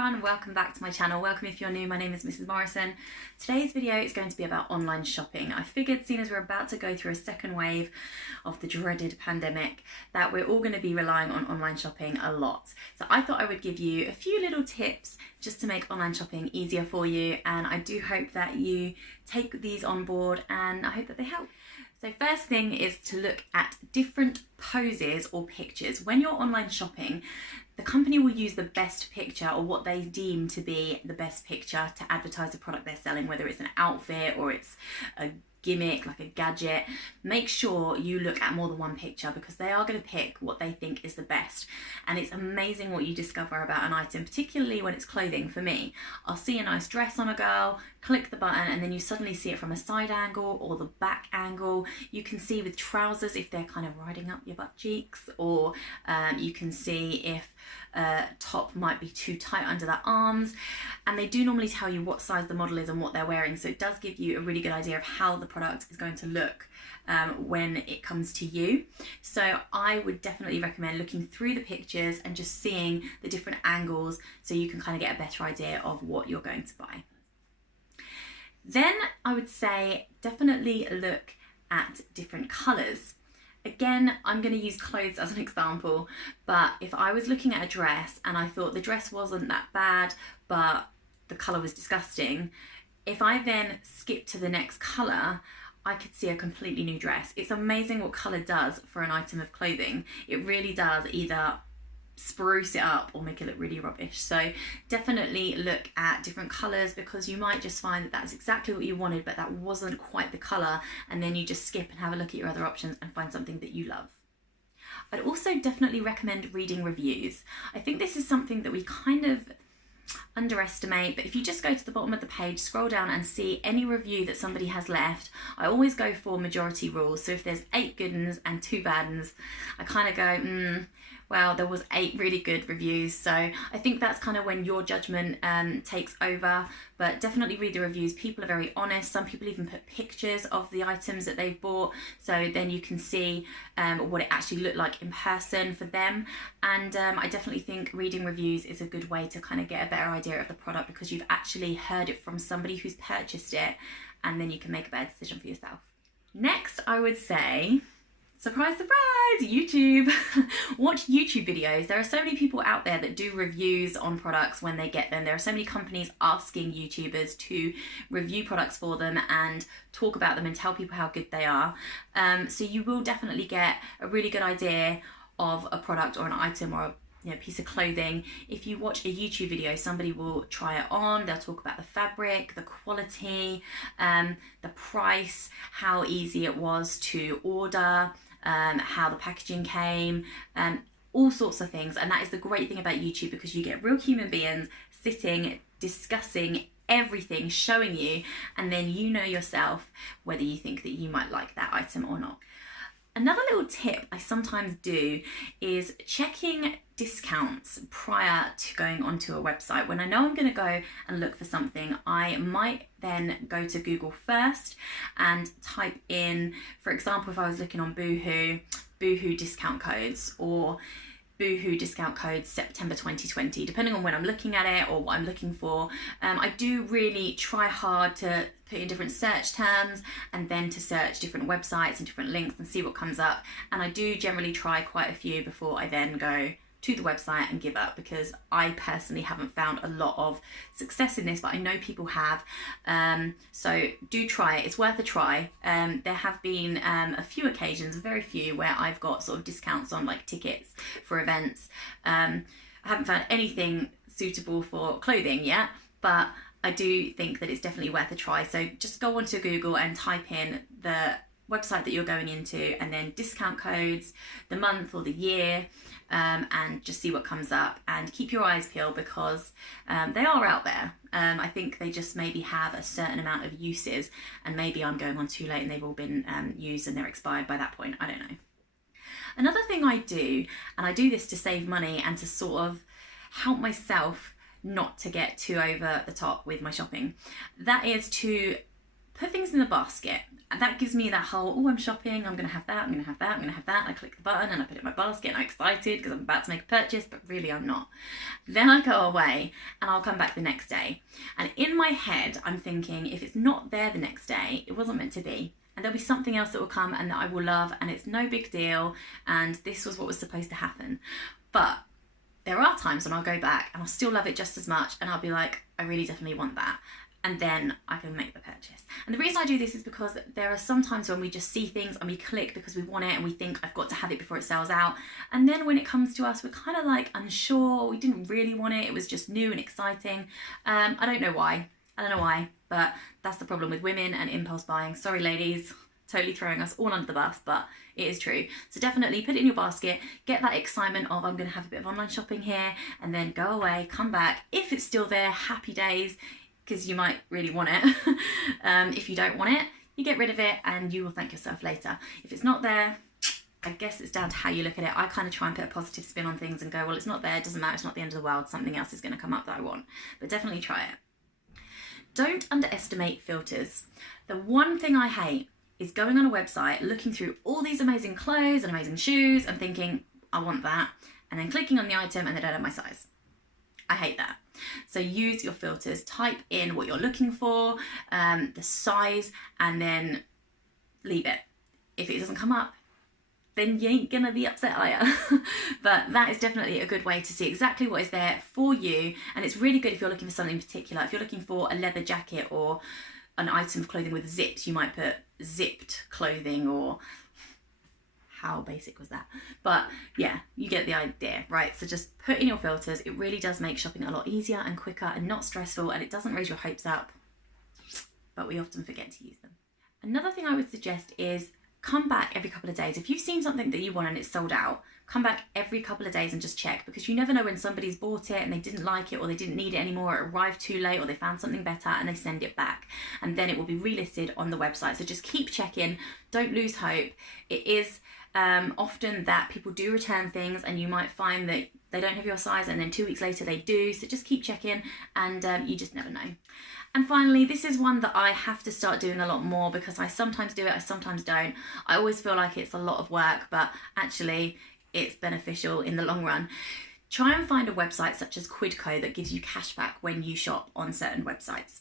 everyone, welcome back to my channel. Welcome if you're new, my name is Mrs. Morrison. Today's video is going to be about online shopping. I figured, seeing as we're about to go through a second wave of the dreaded pandemic, that we're all going to be relying on online shopping a lot. So I thought I would give you a few little tips just to make online shopping easier for you, and I do hope that you take these on board and I hope that they help. So first thing is to look at different poses or pictures. When you're online shopping, the company will use the best picture or what they deem to be the best picture to advertise the product they're selling, whether it's an outfit or it's a gimmick like a gadget. Make sure you look at more than one picture because they are going to pick what they think is the best. And it's amazing what you discover about an item, particularly when it's clothing. For me, I'll see a nice dress on a girl, click the button, and then you suddenly see it from a side angle or the back angle. You can see with trousers if they're kind of riding up your butt cheeks, or you can see if top might be too tight under the arms, and they do normally tell you what size the model is and what they're wearing, so it does give you a really good idea of how the product is going to look when it comes to you. So I would definitely recommend looking through the pictures and just seeing the different angles so you can kind of get a better idea of what you're going to buy. Then I would say definitely look at different colours. Again, I'm going to use clothes as an example, but if I was looking at a dress and I thought the dress wasn't that bad, but the colour was disgusting, if I then skip to the next colour, I could see a completely new dress. It's amazing what colour does for an item of clothing. It really does either spruce it up or make it look really rubbish. So definitely look at different colours, because you might just find that that's exactly what you wanted but that wasn't quite the colour, and then you just skip and have a look at your other options and find something that you love. I'd also definitely recommend reading reviews. I think this is something that we kind of underestimate, but if you just go to the bottom of the page, scroll down and see any review that somebody has left, I always go for majority rules. So if there's 8 good uns and 2 bad uns, I kind of go, well, there was 8 really good reviews. So I think that's kind of when your judgment takes over, but definitely read the reviews. People are very honest. Some people even put pictures of the items that they've bought, so then you can see what it actually looked like in person for them. And I definitely think reading reviews is a good way to kind of get a better idea of the product, because you've actually heard it from somebody who's purchased it, and then you can make a better decision for yourself. Next, I would say, surprise, surprise, YouTube. Watch YouTube videos. There are so many people out there that do reviews on products when they get them. There are so many companies asking YouTubers to review products for them and talk about them and tell people how good they are. So you will definitely get a really good idea of a product or an item or a piece of clothing. If you watch a YouTube video, somebody will try it on, they'll talk about the fabric, the quality, the price, how easy it was to order, how the packaging came, all sorts of things. And that is the great thing about YouTube, because you get real human beings sitting, discussing everything, showing you, and then you know yourself whether you think that you might like that item or not. Another little tip I sometimes do is checking discounts prior to going onto a website. When I know I'm going to go and look for something, I might then go to Google first and type in, for example, if I was looking on Boohoo discount codes, or Boohoo discount codes September 2020, depending on when I'm looking at it or what I'm looking for. I do really try hard to put in different search terms and then to search different websites and different links and see what comes up. And I do generally try quite a few before I then go to the website and give up, because I personally haven't found a lot of success in this, but I know people have. So do try it, it's worth a try. There have been a few occasions, very few, where I've got sort of discounts on like tickets for events. I haven't found anything suitable for clothing yet, but I do think that it's definitely worth a try. So just go onto Google and type in the website that you're going into, and then discount codes, the month or the year, and just see what comes up, and keep your eyes peeled, because they are out there. I think they just maybe have a certain amount of uses, and maybe I'm going on too late and they've all been used and they're expired by that point. I don't know. Another thing I do, and I do this to save money and to sort of help myself not to get too over the top with my shopping, that is to put things in the basket. And that gives me that whole, oh, I'm shopping, I'm going to have that, I'm going to have that, I'm going to have that. I click the button and I put it in my basket and I'm excited because I'm about to make a purchase, but really I'm not. Then I go away and I'll come back the next day. And in my head, I'm thinking, if it's not there the next day, it wasn't meant to be. And there'll be something else that will come and that I will love, and it's no big deal. And this was what was supposed to happen. But there are times when I'll go back and I'll still love it just as much. And I'll be like, I really definitely want that. And then I can make the purchase. And the reason I do this is because there are some times when we just see things and we click because we want it and we think I've got to have it before it sells out. And then when it comes to us, we're kind of like unsure, we didn't really want it, it was just new and exciting. I don't know why, but that's the problem with women and impulse buying. Sorry ladies, totally throwing us all under the bus, but it is true. So definitely put it in your basket, get that excitement of I'm gonna have a bit of online shopping here, and then go away, come back. If it's still there, happy days, because you might really want it. If you don't want it, you get rid of it and you will thank yourself later. If it's not there, I guess it's down to how you look at it. I kind of try and put a positive spin on things and go, well, it's not there, it doesn't matter, it's not the end of the world, something else is going to come up that I want. But definitely try it. Don't underestimate filters. The one thing I hate is going on a website, looking through all these amazing clothes and amazing shoes and thinking, I want that, and then clicking on the item and they don't have my size. I hate that. So use your filters, type in what you're looking for, the size, and then leave it. If it doesn't come up, then you ain't gonna be upset, are you? But that is definitely a good way to see exactly what is there for you. And it's really good if you're looking for something in particular. If you're looking for a leather jacket or an item of clothing with zips, you might put zipped clothing, or how basic was that? But yeah, you get the idea, right? So just put in your filters. It really does make shopping a lot easier and quicker and not stressful, and it doesn't raise your hopes up, but we often forget to use them. Another thing I would suggest is come back every couple of days. If you've seen something that you want and it's sold out, come back every couple of days and just check, because you never know when somebody's bought it and they didn't like it, or they didn't need it anymore, it arrived too late, or they found something better and they send it back, and then it will be relisted on the website. So just keep checking, don't lose hope. It is often that people do return things and you might find that they don't have your size and then 2 weeks later they do, so just keep checking, and you just never know. And finally, this is one that I have to start doing a lot more, because I sometimes do it, I sometimes don't. I always feel like it's a lot of work, but actually it's beneficial in the long run. Try and find a website such as Quidco that gives you cashback when you shop on certain websites.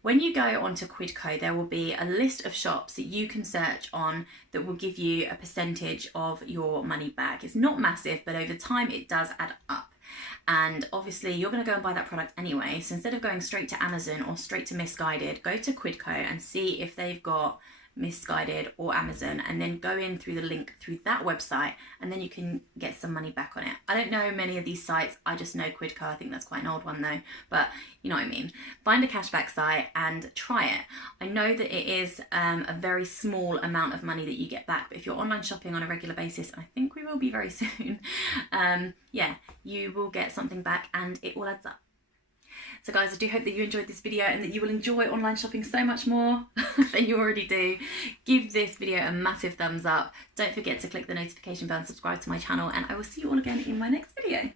When you go onto Quidco, there will be a list of shops that you can search on that will give you a percentage of your money back. It's not massive, but over time it does add up. And obviously you're going to go and buy that product anyway. So instead of going straight to Amazon or straight to Missguided, go to Quidco and see if they've got Missguided or Amazon, and then go in through the link through that website, and then you can get some money back on it. I don't know many of these sites, I just know Quidco. I think that's quite an old one though, but you know what I mean. Find a cashback site and try it. I know that it is a very small amount of money that you get back, but if you're online shopping on a regular basis, and I think we will be very soon, yeah, you will get something back and it all adds up. So guys, I do hope that you enjoyed this video and that you will enjoy online shopping so much more than you already do. Give this video a massive thumbs up. Don't forget to click the notification bell and subscribe to my channel, and I will see you all again in my next video.